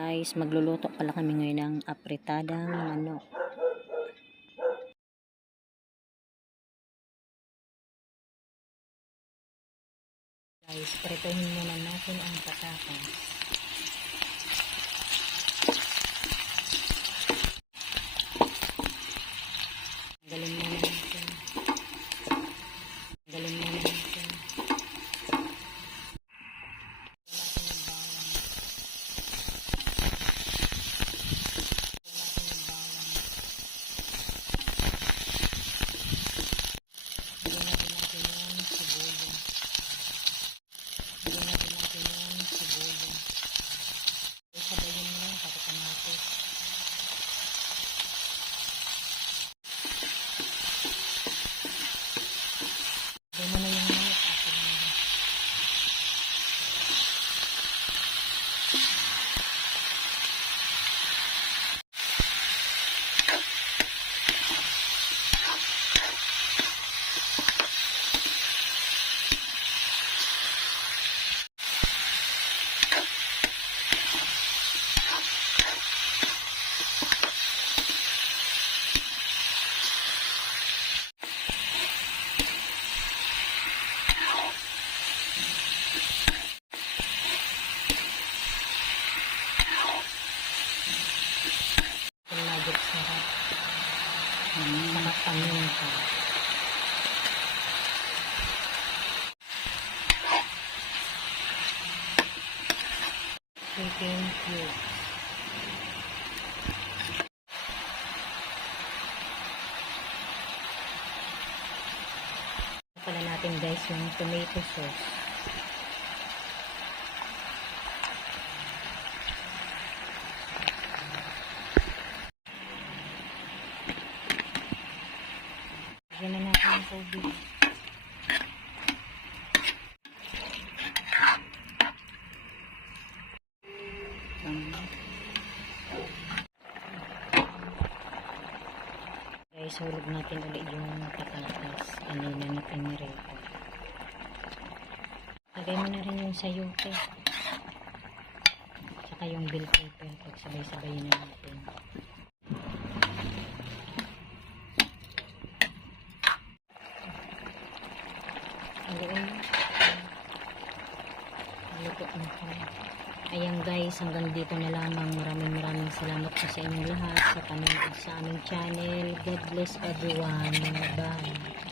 Guys, magluluto pala kami ngayon ng apritadang manok. Guys, prituhin muna natin ang patatas. Tanggalin muna natin. Tanggalin muna natin. Sarap. Sarap paminta. Chicken cubes. Pala natin guys yung tomato sauce. Lagyan na natin ang tubig. Guys, hulog natin ulit yung patatas. Kanina na pinirito. Lagay mo na rin yung sayote. Saka yung bell pepper. Pagsabay-sabayin na natin. Lutuin ko. Ayan guys, hanggang dito na lamang. Maraming salamat po sa inyong lahat sa panonood sa aming channel. God bless everyone. Bye.